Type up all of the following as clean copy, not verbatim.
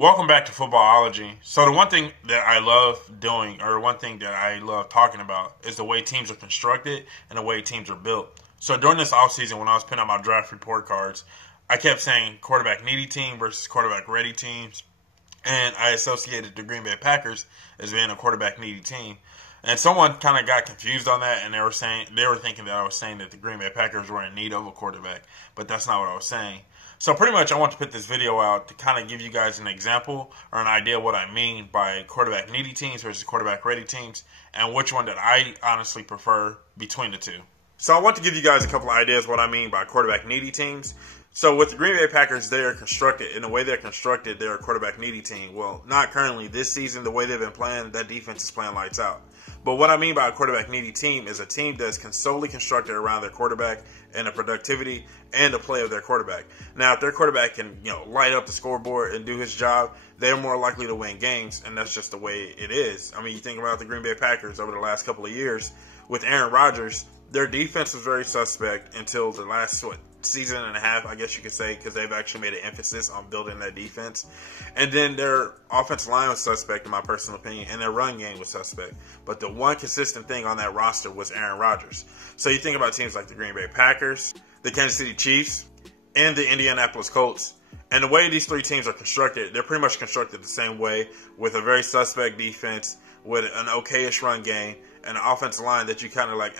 Welcome back to Footballology. So the one thing that I love doing, or one thing that I love talking about, is the way teams are constructed and the way teams are built. So during this offseason, when I was putting out my draft report cards, I kept saying quarterback needy team versus quarterback ready teams. And I associated the Green Bay Packers as being a quarterback needy team. And someone kind of got confused on that, and they were thinking that I was saying that the Green Bay Packers were in need of a quarterback, but that's not what I was saying. So pretty much I want to put this video out to kind of give you guys an example or an idea of what I mean by quarterback needy teams versus quarterback ready teams, and which one that I honestly prefer between the two. So I want to give you guys a couple of ideas what I mean by quarterback needy teams. So with the Green Bay Packers, they are constructed, in the way they're constructed, they're a quarterback needy team. Well, not currently. This season, the way they've been playing, that defense is playing lights out. But what I mean by a quarterback needy team is a team that's solely constructed around their quarterback and the productivity and the play of their quarterback. Now, if their quarterback can, light up the scoreboard and do his job, they're more likely to win games, and that's just the way it is. I mean, you think about the Green Bay Packers over the last couple of years with Aaron Rodgers, their defense was very suspect until the last, season and a half, I guess you could say, because they've actually made an emphasis on building that defense. And then their offensive line was suspect, in my personal opinion, and their run game was suspect. But the one consistent thing on that roster was Aaron Rodgers. So you think about teams like the Green Bay Packers, the Kansas City Chiefs, and the Indianapolis Colts. And the way these three teams are constructed, they're pretty much constructed the same way, with a very suspect defense, with an okayish run game, and an offensive line that you kind of like,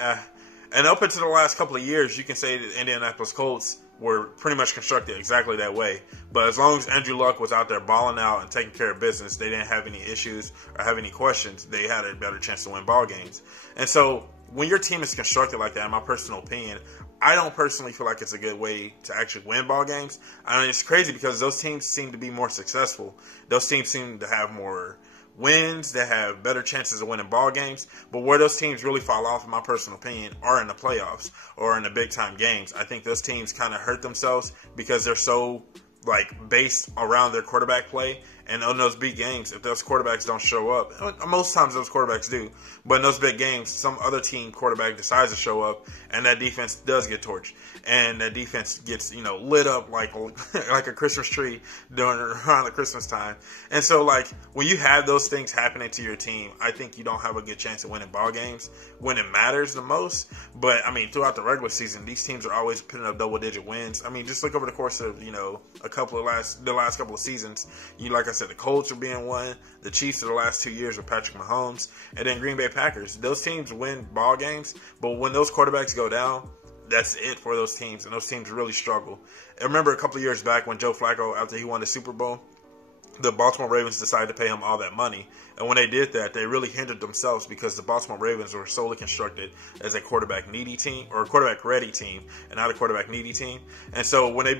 And up until the last couple of years, you can say that the Indianapolis Colts were pretty much constructed exactly that way. But as long as Andrew Luck was out there balling out and taking care of business, they didn't have any issues or have any questions. They had a better chance to win ball games. And so when your team is constructed like that, in my personal opinion, I don't personally feel like it's a good way to actually win ball games. I mean, it's crazy because those teams seem to be more successful. Those teams seem to have more wins, that have better chances of winning ball games. But where those teams really fall off, in my personal opinion, are in the playoffs or in the big time games. I think those teams kind of hurt themselves because they're so based around their quarterback play. And on those big games, if those quarterbacks don't show up, most times those quarterbacks do, but in those big games, some other team quarterback decides to show up, and that defense does get torched, and that defense gets lit up like a Christmas tree around the Christmas time. And so when you have those things happening to your team, I think you don't have a good chance of winning ball games when it matters the most. But I mean, throughout the regular season, these teams are always putting up double-digit wins. I mean, just look over the course of the last couple of seasons. Like I said, the Colts are being one, the Chiefs of the last 2 years with Patrick Mahomes, and then Green Bay Packers. Those teams win ball games, but when those quarterbacks go down, that's it for those teams, and those teams really struggle. I remember a couple of years back when Joe Flacco, after he won the Super Bowl, the Baltimore Ravens decided to pay him all that money. And when they did that, they really hindered themselves because the Baltimore Ravens were solely constructed as a quarterback needy team, or a quarterback ready team, and not a quarterback needy team. And so when they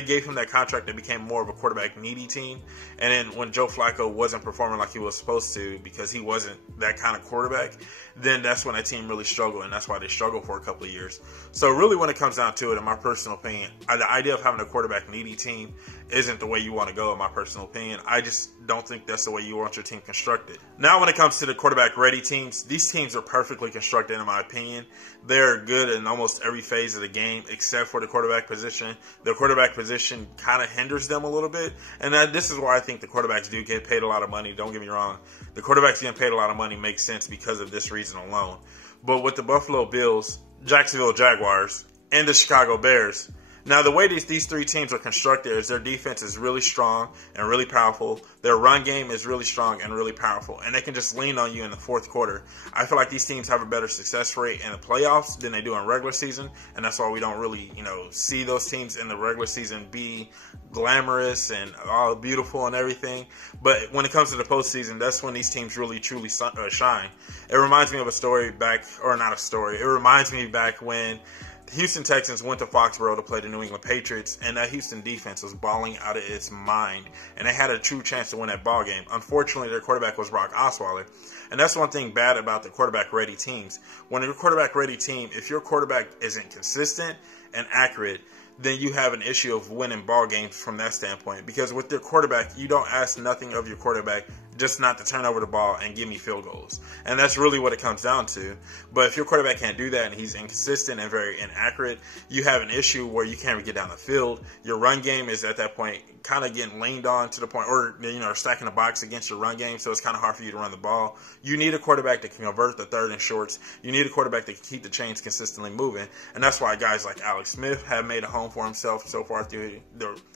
gave him that contract, they became more of a quarterback needy team. And then when Joe Flacco wasn't performing like he was supposed to because he wasn't that kind of quarterback, then that's when that team really struggled, and that's why they struggled for a couple of years. So really when it comes down to it, in my personal opinion, the idea of having a quarterback needy team isn't the way you want to go, in my personal opinion. I just don't think that's the way you want your team constructed. Now when it comes to the quarterback ready teams, these teams are perfectly constructed, in my opinion. They're good in almost every phase of the game except for the quarterback position. The quarterback position kind of hinders them a little bit, and this is why I think the quarterbacks do get paid a lot of money. Don't get me wrong. The quarterbacks getting paid a lot of money makes sense because of this reason alone. But with the Buffalo Bills, Jacksonville Jaguars, and the Chicago Bears, now, the way these three teams are constructed is their defense is really strong and really powerful. Their run game is really strong and really powerful. And they can just lean on you in the fourth quarter. I feel like these teams have a better success rate in the playoffs than they do in regular season. And that's why we don't really, see those teams in the regular season be glamorous and all beautiful and everything. But when it comes to the postseason, that's when these teams really, truly shine. It reminds me of it reminds me back when the Houston Texans went to Foxborough to play the New England Patriots, and that Houston defense was balling out of its mind, and they had a true chance to win that ball game. Unfortunately, their quarterback was Brock Osweiler, and that's one thing bad about the quarterback-ready teams. When you're a quarterback-ready team, if your quarterback isn't consistent and accurate, then you have an issue of winning ball games from that standpoint. Because with your quarterback, you don't ask nothing of your quarterback, just not to turn over the ball and give me field goals. And that's really what it comes down to. But if your quarterback can't do that and he's inconsistent and very inaccurate, you have an issue where you can't get down the field. Your run game is at that point kind of getting leaned on to the point, or stacking the box against your run game, so it's kind of hard for you to run the ball. You need a quarterback that can convert the third and shorts. You need a quarterback that can keep the chains consistently moving, and that's why guys like Alex Smith have made a home for himself so far through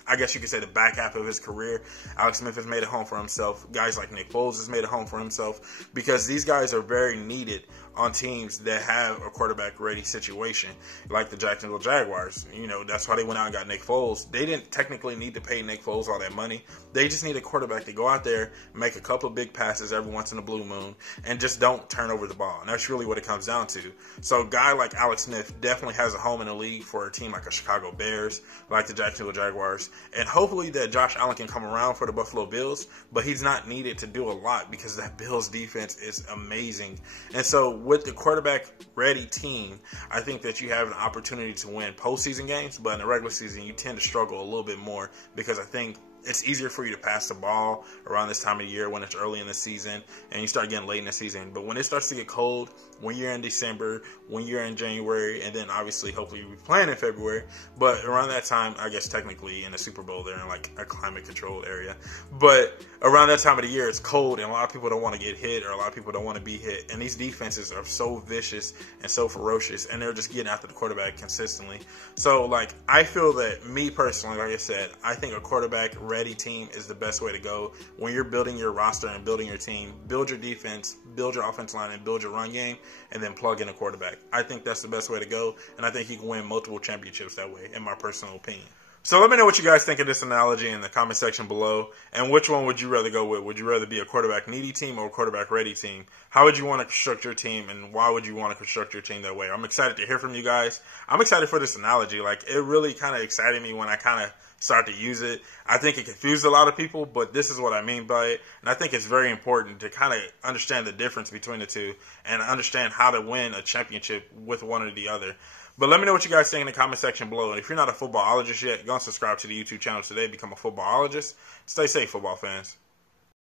I guess you could say the back half of his career. Alex Smith has made a home for himself. Guys like Nick Foles has made a home for himself, because these guys are very needed on teams that have a quarterback-ready situation, like the Jacksonville Jaguars. That's why they went out and got Nick Foles. They didn't technically need to pay Nick Foles all that money. They just need a quarterback to go out there, make a couple of big passes every once in a blue moon, and just don't turn over the ball. And that's really what it comes down to. So a guy like Alex Smith definitely has a home in the league for a team like the Chicago Bears, like the Jacksonville Jaguars, and hopefully that Josh Allen can come around for the Buffalo Bills, but he's not needed to do a lot because that Bills defense is amazing. And so with the quarterback-ready team, I think that you have an opportunity to win postseason games, but in the regular season, you tend to struggle a little bit more, because I think it's easier for you to pass the ball around this time of the year when it's early in the season and you start getting late in the season. But when it starts to get cold, when you're in December, when you're in January, and then obviously hopefully you'll be playing in February, but around that time, I guess technically in the Super Bowl, they're in like a climate controlled area. But around that time of the year, it's cold and a lot of people don't want to get hit, or a lot of people don't want to be hit. And these defenses are so vicious and so ferocious, and they're just getting after the quarterback consistently. So like, I feel that, me personally, like I said, I think a quarterback ready team is the best way to go when you're building your roster and building your team. Build your defense, build your offensive line, and build your run game, and then plug in a quarterback. I think that's the best way to go, and I think you can win multiple championships that way, in my personal opinion. So let me know what you guys think of this analogy in the comment section below, and which one would you rather go with? Would you rather be a quarterback needy team or a quarterback ready team? How would you want to construct your team, and why would you want to construct your team that way? I'm excited to hear from you guys. I'm excited for this analogy. Like, it really kind of excited me when I kind of start to use it. I think it confused a lot of people, but this is what I mean by it. And I think it's very important to kind of understand the difference between the two and understand how to win a championship with one or the other. But let me know what you guys think in the comment section below. And if you're not a footballologist yet, go and subscribe to the YouTube channel today. Become a footballologist. Stay safe, football fans.